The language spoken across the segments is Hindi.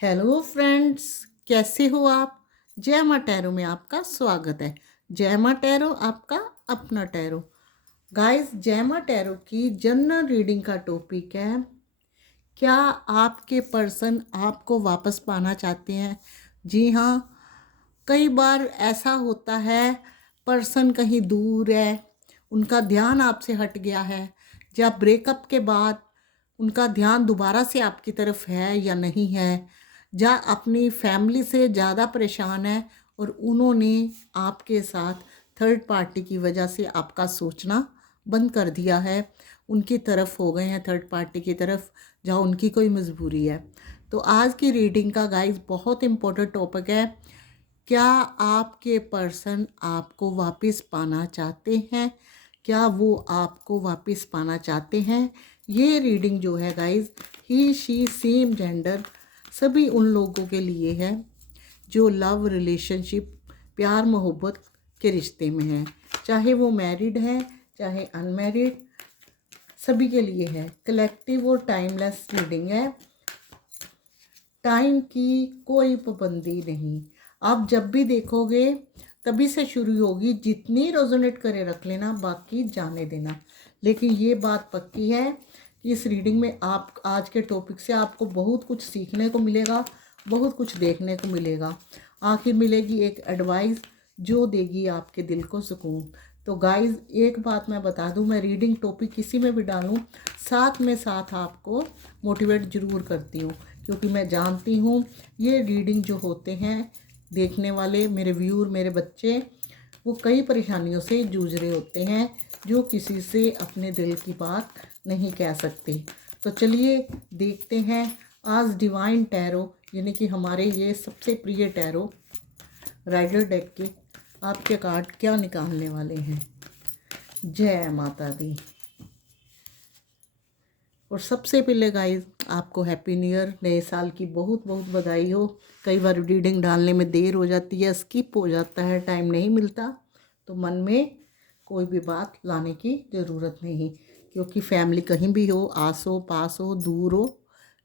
हेलो फ्रेंड्स, कैसे हो आप। जय माँ टैरो में आपका स्वागत है। जय माँ टैरो आपका अपना टैरो। गाइस, जय माँ टैरो की जनरल रीडिंग का टॉपिक है, क्या आपके पर्सन आपको वापस पाना चाहते हैं। जी हाँ, कई बार ऐसा होता है, पर्सन कहीं दूर है, उनका ध्यान आपसे हट गया है, या ब्रेकअप के बाद उनका ध्यान दोबारा से आपकी तरफ है या नहीं है, या अपनी फैमिली से ज़्यादा परेशान है और उन्होंने आपके साथ थर्ड पार्टी की वजह से आपका सोचना बंद कर दिया है, उनकी तरफ हो गए हैं थर्ड पार्टी की तरफ, जहाँ उनकी कोई मजबूरी है। तो आज की रीडिंग का गाइस बहुत इम्पोर्टेंट टॉपिक है, क्या आपके पर्सन आपको वापस पाना चाहते हैं, क्या वो आपको वापस पाना चाहते हैं। ये रीडिंग जो है guys, he she same gender सभी उन लोगों के लिए है जो लव रिलेशनशिप, प्यार मोहब्बत के रिश्ते में है, चाहे वो मैरिड है चाहे अनमैरिड, सभी के लिए है। कलेक्टिव और टाइमलेस रीडिंग है, टाइम की कोई पाबंदी नहीं। आप जब भी देखोगे तभी से शुरू होगी, जितनी रेजोनेट करे रख लेना, बाकी जाने देना। लेकिन ये बात पक्की है कि इस रीडिंग में आप आज के टॉपिक से आपको बहुत कुछ सीखने को मिलेगा, बहुत कुछ देखने को मिलेगा। आखिर मिलेगी एक एडवाइस जो देगी आपके दिल को सुकून। तो गाइस, एक बात मैं बता दूं, मैं रीडिंग टॉपिक किसी में भी डालूं, साथ में साथ आपको मोटिवेट ज़रूर करती हूँ, क्योंकि मैं जानती हूँ ये रीडिंग जो होते हैं देखने वाले मेरे व्यूअर, मेरे बच्चे, वो कई परेशानियों से जूझ रहे होते हैं जो किसी से अपने दिल की बात नहीं कह सकते। तो चलिए देखते हैं आज डिवाइन टैरो, यानी कि हमारे ये सबसे प्रिय टैरो राइडर डेक के आपके कार्ड क्या निकालने वाले हैं। जय माता दी। और सबसे पहले गाइस, आपको हैप्पी न्यू ईयर, नए साल की बहुत बहुत बधाई हो। कई बार रीडिंग डालने में देर हो जाती है, स्किप हो जाता है, टाइम नहीं मिलता, तो मन में कोई भी बात लाने की ज़रूरत नहीं, क्योंकि फैमिली कहीं भी हो, आस हो पास हो दूर हो,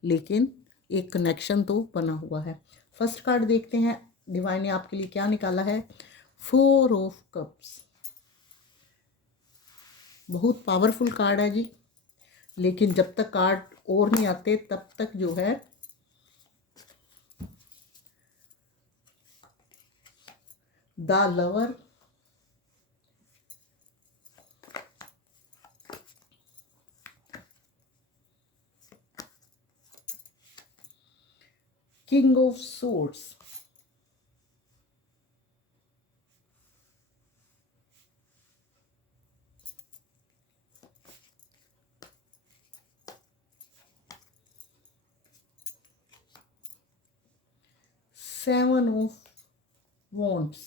लेकिन एक कनेक्शन तो बना हुआ है। फर्स्ट कार्ड देखते हैं डिवाइन ने आपके लिए क्या निकाला है। 4 ऑफ कप्स, बहुत पावरफुल कार्ड है जी। लेकिन जब तक कार्ड और नहीं आते तब तक जो है the lover, king of swords, seven of wands,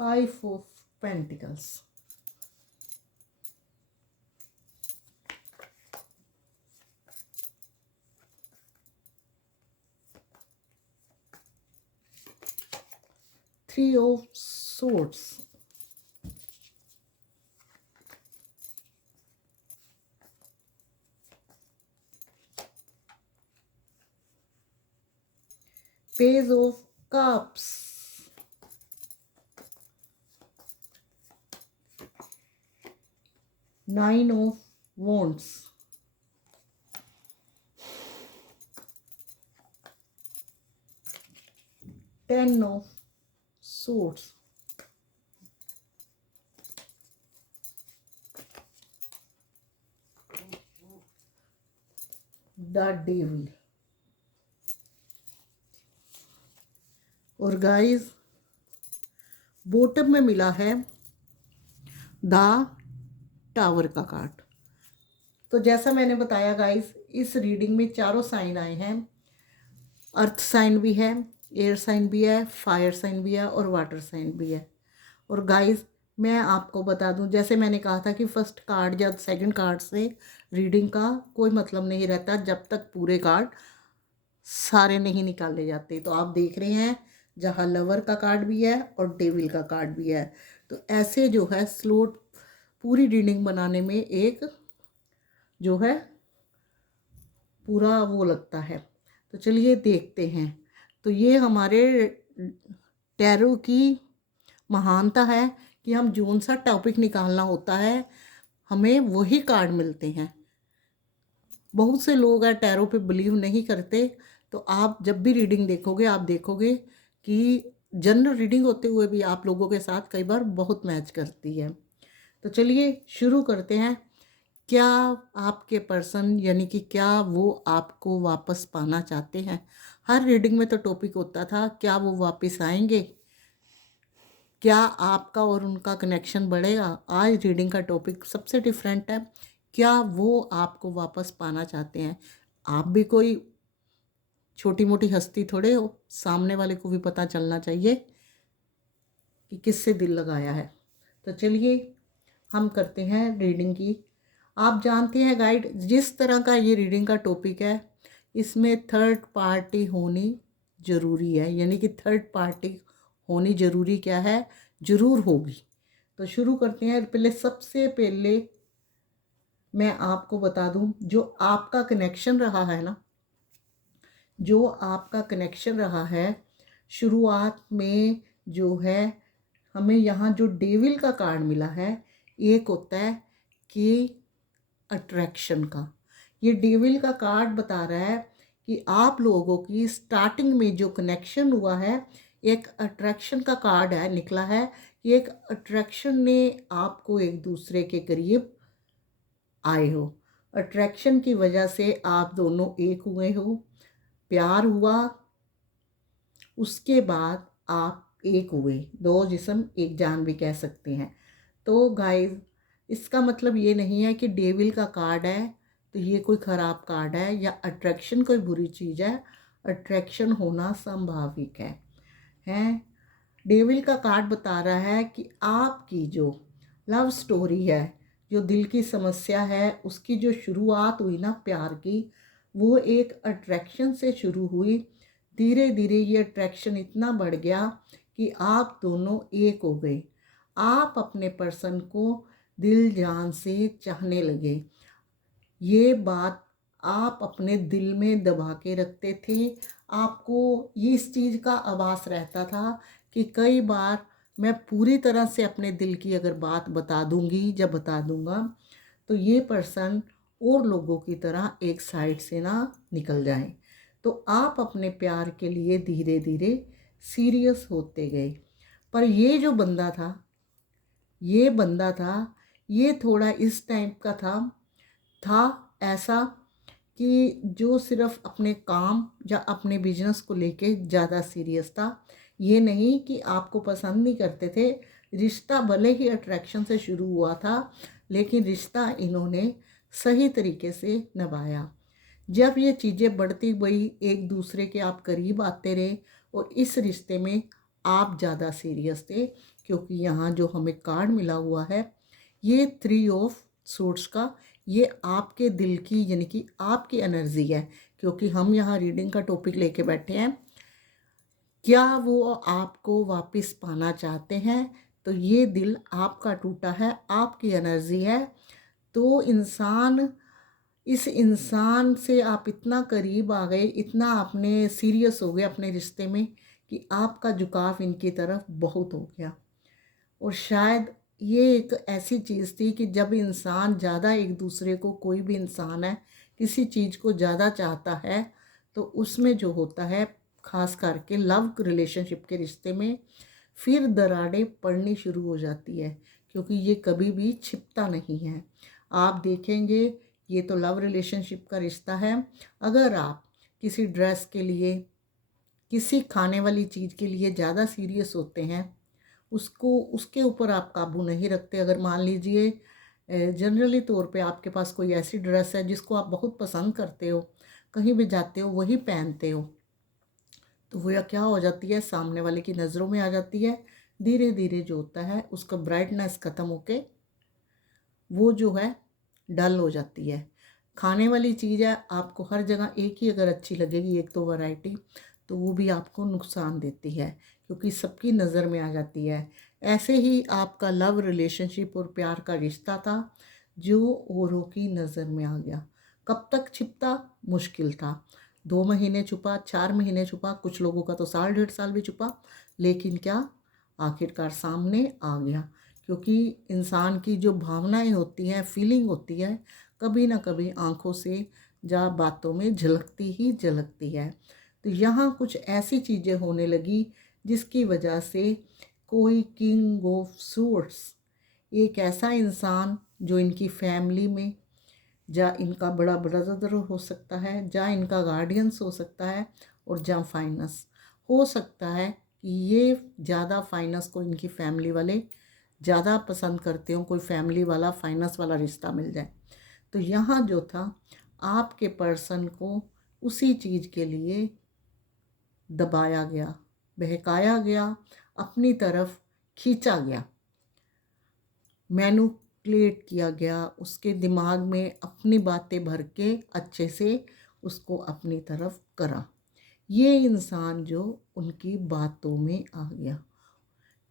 five of pentacles, three of swords, page of cups, nine of wands, 10 of swords, the devil. और गाइस, बॉटम में मिला है द टावर का कार्ड। तो जैसा मैंने बताया गाइस, इस रीडिंग में चारों साइन आए हैं। अर्थ साइन भी है, एयर साइन भी है, फायर साइन भी है और वाटर साइन भी है। और गाइस, मैं आपको बता दूं, जैसे मैंने कहा था कि फर्स्ट कार्ड या सेकंड कार्ड से रीडिंग का कोई मतलब नहीं रहता जब तक पूरे कार्ड सारे नहीं निकाले जाते। तो आप देख रहे हैं जहाँ लवर का कार्ड भी है और डेविल का कार्ड भी है। तो ऐसे जो है स्लो पूरी रीडिंग बनाने में एक जो है पूरा वो लगता है। तो चलिए देखते हैं। तो ये हमारे टैरो की महानता है कि हम जोन सा टॉपिक निकालना होता है हमें वही कार्ड मिलते हैं। बहुत से लोग हैं टैरो पे बिलीव नहीं करते, तो आप जब भी रीडिंग देखोगे आप देखोगे कि जनरल रीडिंग होते हुए भी आप लोगों के साथ कई बार बहुत मैच करती है। तो चलिए शुरू करते हैं। क्या आपके पर्सन यानी कि क्या वो आपको वापस पाना चाहते हैं? हर रीडिंग में तो टॉपिक होता था क्या वो वापस आएंगे, क्या आपका और उनका कनेक्शन बढ़ेगा। आज रीडिंग का टॉपिक सबसे डिफरेंट है, क्या वो आपको वापस पाना चाहते हैं। आप भी कोई छोटी मोटी हस्ती थोड़े हो, सामने वाले को भी पता चलना चाहिए कि किससे दिल लगाया है। तो चलिए हम करते हैं रीडिंग की। आप जानते हैं गाइड, जिस तरह का ये रीडिंग का टॉपिक है इसमें थर्ड पार्टी होनी ज़रूरी है, यानी कि थर्ड पार्टी होनी ज़रूरी क्या है, ज़रूर होगी। तो शुरू करते हैं। पहले सबसे पहले मैं आपको बता दूं, जो आपका कनेक्शन रहा है ना, जो आपका कनेक्शन रहा है शुरुआत में जो है, हमें यहाँ जो डेविल का कार्ड मिला है, एक होता है कि अट्रैक्शन का। ये डेविल का कार्ड बता रहा है कि आप लोगों की स्टार्टिंग में जो कनेक्शन हुआ है, एक अट्रैक्शन का कार्ड है, निकला है कि एक अट्रैक्शन ने आपको एक दूसरे के करीब आए हो। अट्रैक्शन की वजह से आप दोनों एक हुए हो, प्यार हुआ, उसके बाद आप एक हुए, दो जिस्म एक जान भी कह सकते हैं। तो गाइस इसका मतलब ये नहीं है कि डेविल का कार्ड है तो ये कोई ख़राब कार्ड है या अट्रैक्शन कोई बुरी चीज़ है। अट्रैक्शन होना संभाविक है। डेविल का कार्ड बता रहा है कि आपकी जो लव स्टोरी है, जो दिल की समस्या है, उसकी जो शुरुआत हुई ना प्यार की, वो एक अट्रैक्शन से शुरू हुई। धीरे धीरे ये अट्रैक्शन इतना बढ़ गया कि आप दोनों एक हो गए। आप अपने पर्सन को दिल जान से चाहने लगे। ये बात आप अपने दिल में दबा के रखते थे। आपको ये इस चीज़ का आभास रहता था कि कई बार मैं पूरी तरह से अपने दिल की अगर बात बता दूंगी या बता दूंगा तो ये पर्सन और लोगों की तरह एक साइड से ना निकल जाए। तो आप अपने प्यार के लिए धीरे धीरे सीरियस होते गए। पर ये जो बंदा था, ये बंदा था, ये थोड़ा इस टाइप का था ऐसा कि जो सिर्फ अपने काम या अपने बिजनेस को लेके ज़्यादा सीरियस था। ये नहीं कि आपको पसंद नहीं करते थे। रिश्ता भले ही अट्रैक्शन से शुरू हुआ था, लेकिन रिश्ता इन्होंने सही तरीके से निभाया। जब ये चीज़ें बढ़ती गई, एक दूसरे के आप करीब आते रहे और इस रिश्ते में आप ज़्यादा सीरियस थे, क्योंकि यहाँ जो हमें कार्ड मिला हुआ है ये 3 ऑफ सोर्ट्स का, ये आपके दिल की यानी कि आपकी एनर्जी है। क्योंकि हम यहाँ रीडिंग का टॉपिक लेके बैठे हैं, क्या वो आपको वापस पाना चाहते हैं। तो ये दिल आपका टूटा है, आपकी एनर्जी है। तो इस इंसान से आप इतना करीब आ गए, इतना आपने सीरियस हो गए अपने रिश्ते में कि आपका झुकाव इनकी तरफ बहुत हो गया। और शायद ये एक ऐसी चीज़ थी कि जब इंसान ज़्यादा एक दूसरे को, कोई भी इंसान है किसी चीज़ को ज़्यादा चाहता है तो उसमें जो होता है, ख़ास करके लव रिलेशनशिप के रिश्ते में, फिर दरारें पड़नी शुरू हो जाती है, क्योंकि ये कभी भी छिपता नहीं है। आप देखेंगे ये तो लव रिलेशनशिप का रिश्ता है। अगर आप किसी ड्रेस के लिए, किसी खाने वाली चीज़ के लिए ज़्यादा सीरियस होते हैं, उसको उसके ऊपर आप काबू नहीं रखते। अगर मान लीजिए जनरली तौर पे आपके पास कोई ऐसी ड्रेस है जिसको आप बहुत पसंद करते हो, कहीं भी जाते हो वही पहनते हो, तो वो या क्या हो जाती है, सामने वाले की नज़रों में आ जाती है। धीरे धीरे जो होता है उसका ब्राइटनेस ख़त्म होके वो जो है डल हो जाती है। खाने वाली चीज़ है, आपको हर जगह एक ही अगर अच्छी लगेगी, एक तो वैरायटी, तो वो भी आपको नुकसान देती है, क्योंकि सबकी नज़र में आ जाती है। ऐसे ही आपका लव रिलेशनशिप और प्यार का रिश्ता था जो औरों की नज़र में आ गया। कब तक छिपता? मुश्किल था। 2 महीने छुपा, 4 महीने छुपा, कुछ लोगों का तो साल 1.5 साल भी छुपा, लेकिन क्या, आखिरकार सामने आ गया। क्योंकि इंसान की जो भावनाएं होती हैं, फीलिंग होती है, कभी ना कभी आंखों से या बातों में झलकती ही झलकती है। तो यहाँ कुछ ऐसी चीज़ें होने लगी जिसकी वजह से कोई किंग ऑफ सूट्स, एक ऐसा इंसान जो इनकी फैमिली में, या इनका बड़ा ब्रदर हो सकता है, या इनका गार्डियंस हो सकता है, और या फाइनेंस हो सकता है कि ये ज़्यादा फाइनेंस को इनकी फैमिली वाले ज़्यादा पसंद करते हो, कोई फैमिली वाला फाइनेंस वाला रिश्ता मिल जाए। तो यहाँ जो था, आपके पर्सन को उसी चीज़ के लिए दबाया गया, बहकाया गया, अपनी तरफ खींचा गया, मैनिपुलेट किया गया, उसके दिमाग में अपनी बातें भर के अच्छे से उसको अपनी तरफ करा। ये इंसान जो उनकी बातों में आ गया,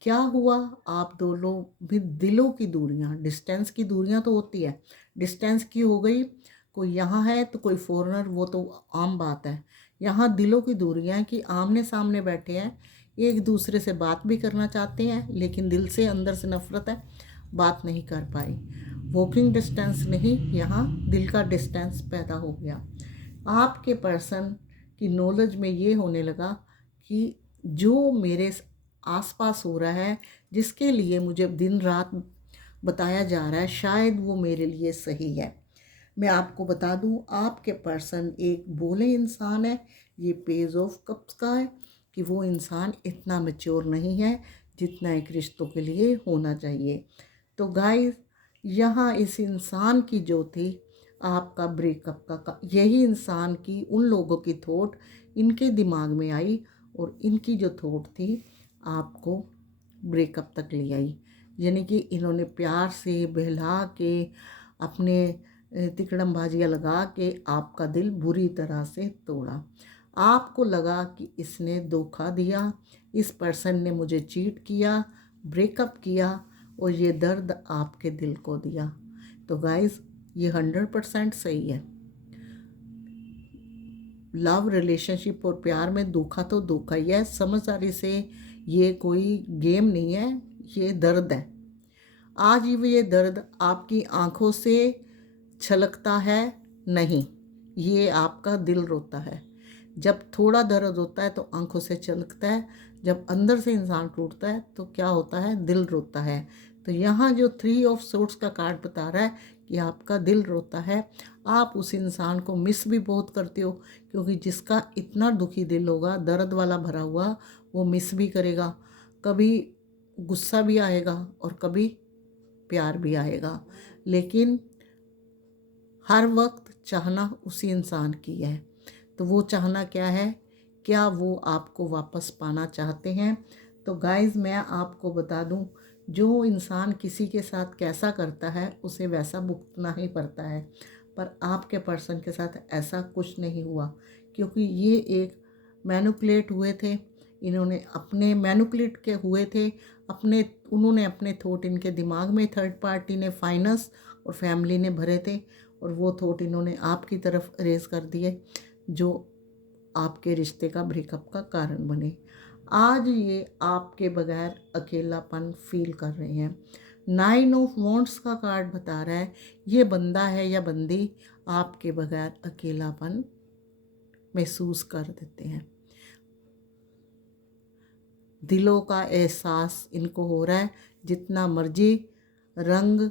क्या हुआ, आप दोनों भी दिलों की दूरियां, डिस्टेंस की दूरियां तो होती है, डिस्टेंस की हो गई, कोई यहाँ है तो कोई फॉरेनर, वो तो आम बात है। यहाँ दिलों की दूरियां हैं कि आमने सामने बैठे हैं, एक दूसरे से बात भी करना चाहते हैं, लेकिन दिल से अंदर से नफरत है, बात नहीं कर पाई। वॉकिंग डिस्टेंस नहीं, यहाँ दिल का डिस्टेंस पैदा हो गया। आपके पर्सन की नॉलेज में ये होने लगा कि जो मेरे आसपास हो रहा है, जिसके लिए मुझे दिन रात बताया जा रहा है, शायद वो मेरे लिए सही है। मैं आपको बता दूं, आपके पर्सन एक भोले इंसान है। ये पेज ऑफ कप्स का है कि वो इंसान इतना मैच्योर नहीं है जितना एक रिश्तों के लिए होना चाहिए। तो गाइस, यहाँ इस इंसान की जो थी, आपका ब्रेकअप का यही इंसान की उन लोगों की थॉट इनके दिमाग में आई, और इनकी जो थॉट थी आपको ब्रेकअप तक ले आई। यानी कि इन्होंने प्यार से बहला के, अपने तिकड़मबाजियाँ लगा के आपका दिल बुरी तरह से तोड़ा। आपको लगा कि इसने धोखा दिया, इस पर्सन ने मुझे चीट किया, ब्रेकअप किया, और ये दर्द आपके दिल को दिया। तो गाइस, ये 100% सही है। लव रिलेशनशिप और प्यार में धोखा तो धोखा ही है, समझदारी से ये कोई गेम नहीं है, ये दर्द है। आज ये दर्द आपकी आंखों से छलकता है नहीं, ये आपका दिल रोता है। जब थोड़ा दर्द होता है तो आंखों से छलकता है, जब अंदर से इंसान टूटता है तो क्या होता है, दिल रोता है। तो यहाँ जो 3 ऑफ सोर्ट्स का कार्ड बता रहा है कि आपका दिल रोता है। आप उस इंसान को मिस भी बहुत करते हो, क्योंकि जिसका इतना दुखी दिल होगा, दर्द वाला भरा हुआ, वो मिस भी करेगा। कभी गुस्सा भी आएगा और कभी प्यार भी आएगा, लेकिन हर वक्त चाहना उसी इंसान की है। तो वो चाहना क्या है, क्या वो आपको वापस पाना चाहते हैं? तो गाइज़, मैं आपको बता दूं, जो इंसान किसी के साथ कैसा करता है उसे वैसा भुगतना ही पड़ता है। पर आपके पर्सन के साथ ऐसा कुछ नहीं हुआ, क्योंकि ये एक मैनिपुलेट हुए थे। इन्होंने अपने मैनिपुलेट के हुए थे, उन्होंने अपने थॉट इनके दिमाग में थर्ड पार्टी ने, फाइनेंस और फैमिली ने भरे थे, और वो थॉट इन्होंने आपकी तरफ अरेज कर दिए, जो आपके रिश्ते का ब्रेकअप का कारण बने। आज ये आपके बगैर अकेलापन फील कर रहे हैं। 9 ऑफ वॉन्ट्स का कार्ड बता रहा है, ये बंदा है या बंदी आपके बगैर अकेलापन महसूस कर देते हैं। दिलों का एहसास इनको हो रहा है, जितना मर्जी रंग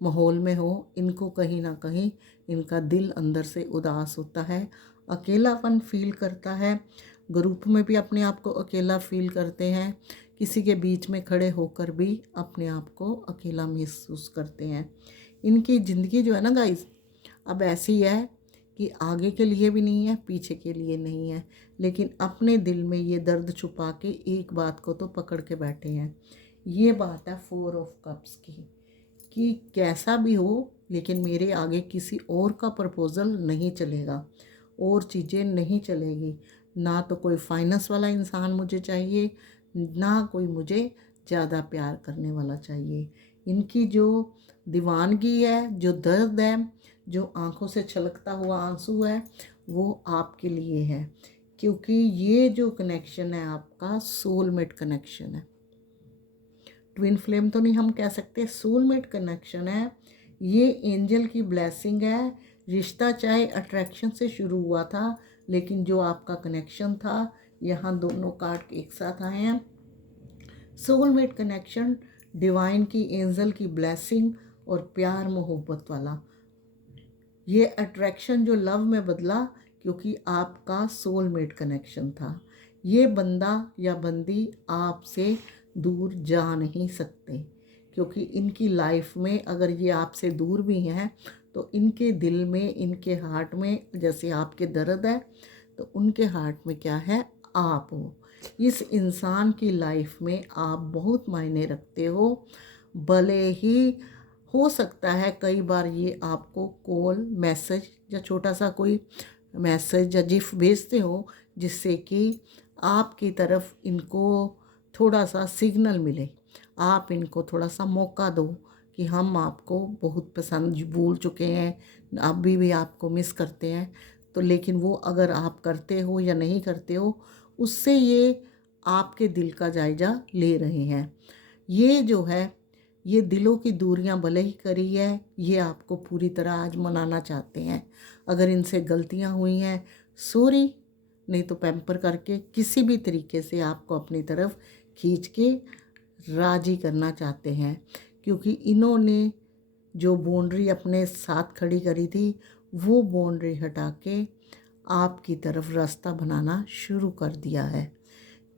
माहौल में हो, इनको कहीं ना कहीं इनका दिल अंदर से उदास होता है, अकेलापन फील करता है। ग्रुप में भी अपने आप को अकेला फील करते हैं, किसी के बीच में खड़े होकर भी अपने आप को अकेला महसूस करते हैं। इनकी ज़िंदगी जो है ना गाइस, अब ऐसी है कि आगे के लिए भी नहीं है, पीछे के लिए नहीं है, लेकिन अपने दिल में ये दर्द छुपा के एक बात को तो पकड़ के बैठे हैं। ये बात है 4 ऑफ कप्स की, कि कैसा भी हो, लेकिन मेरे आगे किसी और का प्रपोज़ल नहीं चलेगा, और चीज़ें नहीं चलेगी। ना तो कोई फाइनेंस वाला इंसान मुझे चाहिए, ना कोई मुझे ज़्यादा प्यार करने वाला चाहिए। इनकी जो दीवानगी है, जो दर्द है, जो आंखों से छलकता हुआ आंसू है, वो आपके लिए है, क्योंकि ये जो कनेक्शन है आपका सोलमेट कनेक्शन है। ट्विन फ्लेम तो नहीं हम कह सकते, सोलमेट कनेक्शन है। ये एंजल की ब्लेसिंग है। रिश्ता चाहे अट्रैक्शन से शुरू हुआ था, लेकिन जो आपका कनेक्शन था, यहाँ दोनों कार्ड एक साथ आए हैं। सोलमेट कनेक्शन, डिवाइन की, एंजल की ब्लेसिंग और प्यार मोहब्बत वाला। ये अट्रैक्शन जो लव में बदला क्योंकि आपका सोलमेट कनेक्शन था। ये बंदा या बंदी आपसे दूर जा नहीं सकते, क्योंकि इनकी लाइफ में अगर ये आपसे दूर भी हैं तो इनके दिल में, इनके हार्ट में जैसे आपके दर्द है, तो उनके हार्ट में क्या है, आप हो। इस इंसान की लाइफ में आप बहुत मायने रखते हो। भले ही हो सकता है कई बार ये आपको कॉल, मैसेज या छोटा सा कोई मैसेज या जिफ भेजते हो, जिससे कि आपकी तरफ इनको थोड़ा सा सिग्नल मिले, आप इनको थोड़ा सा मौका दो कि हम आपको बहुत पसंद, भूल चुके हैं, अभी भी आपको मिस करते हैं। तो लेकिन वो अगर आप करते हो या नहीं करते हो, उससे ये आपके दिल का जायज़ा ले रहे हैं। ये जो है, ये दिलों की दूरियां भले ही करी है, ये आपको पूरी तरह आज मनाना चाहते हैं। अगर इनसे गलतियां हुई हैं, सॉरी, नहीं तो पैम्पर करके किसी भी तरीके से आपको अपनी तरफ खींच के राज़ी करना चाहते हैं, क्योंकि इन्होंने जो बाउंड्री अपने साथ खड़ी करी थी, वो बाउंड्री हटा के आपकी तरफ रास्ता बनाना शुरू कर दिया है।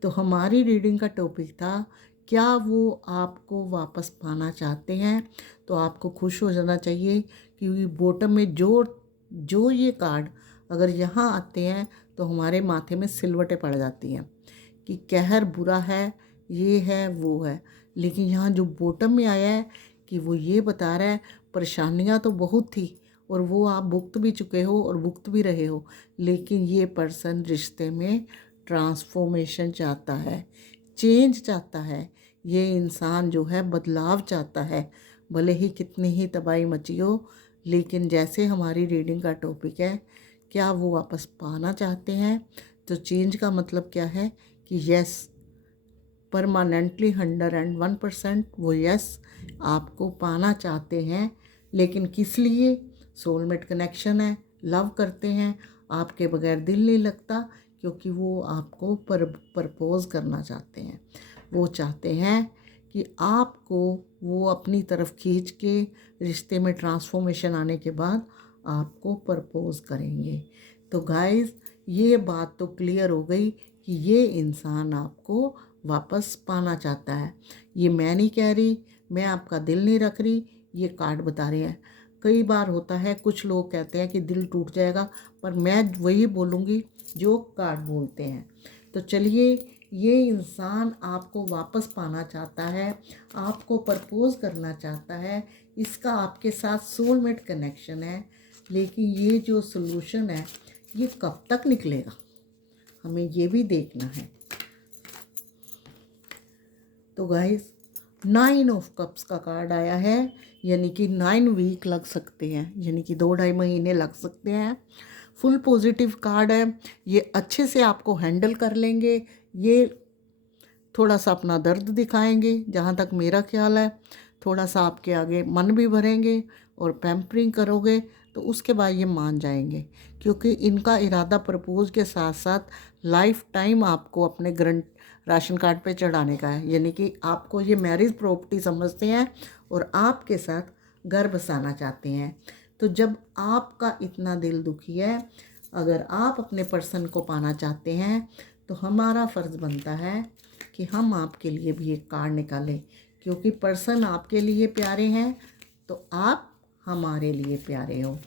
तो हमारी रीडिंग का टॉपिक था, क्या वो आपको वापस पाना चाहते हैं? तो आपको खुश हो जाना चाहिए, क्योंकि बॉटम में जो जो ये कार्ड अगर यहाँ आते हैं तो हमारे माथे में सिलवटें पड़ जाती हैं कि कहर बुरा है, ये है, वो है। लेकिन यहाँ जो बॉटम में आया है कि वो ये बता रहा है, परेशानियाँ तो बहुत थी और वो आप भुगत भी चुके हो और भुगत भी रहे हो, लेकिन ये पर्सन रिश्ते में ट्रांसफॉर्मेशन चाहता है, चेंज चाहता है। ये इंसान जो है बदलाव चाहता है, भले ही कितनी ही तबाही मची हो। लेकिन जैसे हमारी रीडिंग का टॉपिक है, क्या वो वापस पाना चाहते हैं? तो चेंज का मतलब क्या है कि यस, परमानेंटली 101% वो यस आपको पाना चाहते हैं। लेकिन किस लिए? सोलमेट कनेक्शन है, लव करते हैं, आपके बगैर दिल नहीं लगता, क्योंकि वो आपको प्रपोज करना चाहते हैं। वो चाहते हैं कि आपको वो अपनी तरफ खींच के रिश्ते में ट्रांसफॉर्मेशन आने के बाद आपको प्रपोज करेंगे। तो गाइस, ये बात तो क्लियर हो गई कि ये इंसान आपको वापस पाना चाहता है। ये मैं नहीं कह रही, मैं आपका दिल नहीं रख रही, ये कार्ड बता रहे हैं। कई बार होता है, कुछ लोग कहते हैं कि दिल टूट जाएगा, पर मैं वही बोलूँगी जो कार्ड बोलते हैं। तो चलिए, ये इंसान आपको वापस पाना चाहता है, आपको प्रपोज करना चाहता है, इसका आपके साथ सोलमेट कनेक्शन है। लेकिन ये जो सॉल्यूशन है, ये कब तक निकलेगा, हमें ये भी देखना है। तो गाइस, 9 ऑफ कप्स का कार्ड आया है, यानी कि 9 वीक लग सकते हैं, यानी कि 2-2.5 महीने लग सकते हैं। फुल पॉजिटिव कार्ड है, ये अच्छे से आपको हैंडल कर लेंगे। ये थोड़ा सा अपना दर्द दिखाएंगे, जहाँ तक मेरा ख्याल है। थोड़ा सा आपके आगे मन भी भरेंगे और पैम्परिंग करोगे तो उसके बाद ये मान जाएंगे, क्योंकि इनका इरादा प्रपोज के साथ साथ लाइफ टाइम आपको अपने राशन कार्ड पे चढ़ाने का है। यानी कि आपको ये मैरिज प्रॉपर्टी समझते हैं और आपके साथ घर बसाना चाहते हैं। तो जब आपका इतना दिल दुखी है, अगर आप अपने पर्सन को पाना चाहते हैं, तो हमारा फ़र्ज़ बनता है कि हम आपके लिए भी एक कार्ड निकालें, क्योंकि पर्सन आपके लिए प्यारे हैं तो आप हमारे लिए प्यारे हो।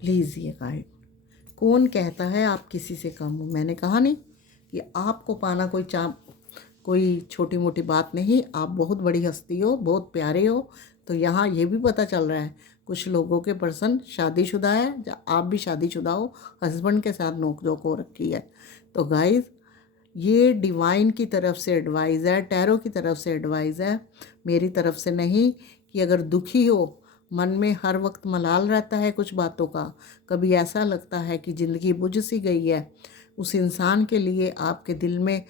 प्लीज़ ये कार्ड, कौन कहता है आप किसी से कम हो? मैंने कहा नहीं कि आपको पाना कोई छोटी मोटी बात नहीं, आप बहुत बड़ी हस्ती हो, बहुत प्यारे हो। तो यहाँ ये भी पता चल रहा है कुछ लोगों के पर्सन शादीशुदा है, या आप भी शादीशुदा हो, हस्बैंड के साथ नोकझोंक हो रखी है। तो गाइस ये डिवाइन की तरफ से एडवाइस है, टैरो की तरफ से एडवाइस है, मेरी तरफ से नहीं। कि अगर दुखी हो, मन में हर वक्त मलाल रहता है कुछ बातों का, कभी ऐसा लगता है कि ज़िंदगी बुझ सी गई है, उस इंसान के लिए आपके दिल में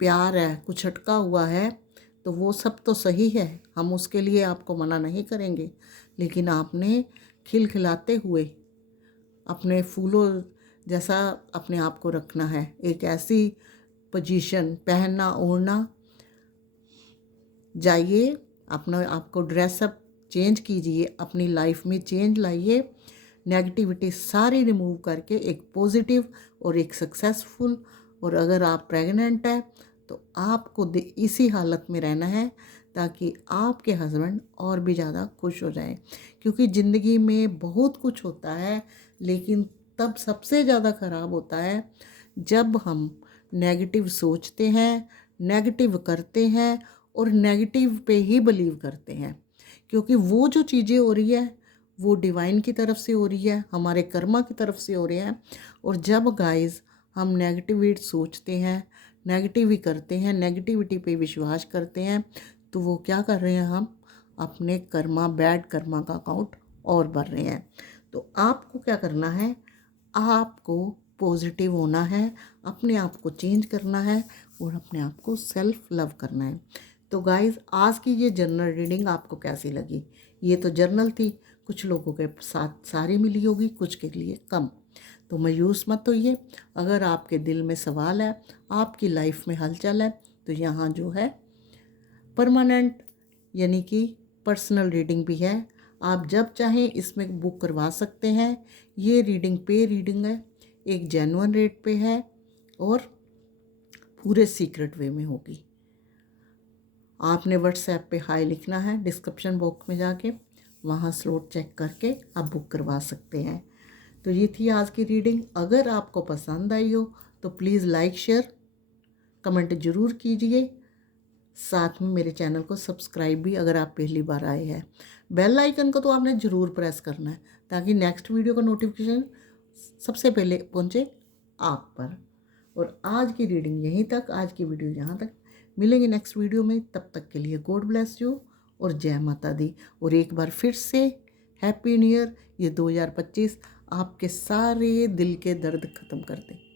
प्यार है, कुछ अटका हुआ है, तो वो सब तो सही है, हम उसके लिए आपको मना नहीं करेंगे। लेकिन आपने खिलखिलाते हुए अपने फूलों जैसा अपने आप को रखना है, एक ऐसी पोजीशन, पहनना ओढ़ना, जाइए अपना आपको ड्रेसअप चेंज कीजिए, अपनी लाइफ में चेंज लाइए, नेगेटिविटी सारी रिमूव करके एक पॉजिटिव और एक सक्सेसफुल। और अगर आप प्रेग्नेंट है तो आपको इसी हालत में रहना है, ताकि आपके हस्बैंड और भी ज़्यादा खुश हो जाएं। क्योंकि ज़िंदगी में बहुत कुछ होता है, लेकिन तब सबसे ज़्यादा ख़राब होता है जब हम नेगेटिव सोचते हैं, नेगेटिव करते हैं और नेगेटिव पे ही बिलीव करते हैं। क्योंकि वो जो चीज़ें हो रही है वो डिवाइन की तरफ से हो रही है, हमारे कर्मा की तरफ से हो रही है। और जब गाइस हम नेगेटिविटी सोचते हैं, नेगेटिव ही करते हैं, नेगेटिविटी पे विश्वास करते हैं, तो वो क्या कर रहे हैं, हम अपने कर्मा, बैड कर्मा का अकाउंट और भर रहे हैं। तो आपको क्या करना है, आपको पॉजिटिव होना है, अपने आप को चेंज करना है और अपने आप को सेल्फ लव करना है। तो गाइस आज की ये जर्नल रीडिंग आपको कैसी लगी? ये तो जर्नल थी, कुछ लोगों के साथ सारी मिली होगी, कुछ के लिए कम। तो मायूस मत होइए। अगर आपके दिल में सवाल है, आपकी लाइफ में हलचल है, तो यहाँ जो है परमानेंट यानी कि पर्सनल रीडिंग भी है, आप जब चाहें इसमें बुक करवा सकते हैं। ये रीडिंग पे रीडिंग है, एक जेन्युइन रेट पे है और पूरे सीक्रेट वे में होगी। आपने व्हाट्सएप पे हाई लिखना है, डिस्क्रिप्शन बॉक्स में जाके वहाँ स्लॉट चेक करके आप बुक करवा सकते हैं। तो ये थी आज की रीडिंग। अगर आपको पसंद आई हो तो प्लीज़ लाइक शेयर कमेंट ज़रूर कीजिए। साथ में मेरे चैनल को सब्सक्राइब भी, अगर आप पहली बार आए हैं। बेल आइकन को तो आपने ज़रूर प्रेस करना है, ताकि नेक्स्ट वीडियो का नोटिफिकेशन सबसे पहले पहुंचे आप पर। और आज की रीडिंग यहीं तक, आज की वीडियो यहाँ तक। मिलेंगे नेक्स्ट वीडियो में, तब तक के लिए गॉड ब्लेस यू और जय माता दी। और एक बार फिर से हैप्पी न्यू ईयर। ये 2025 आपके सारे दिल के दर्द ख़त्म कर दे।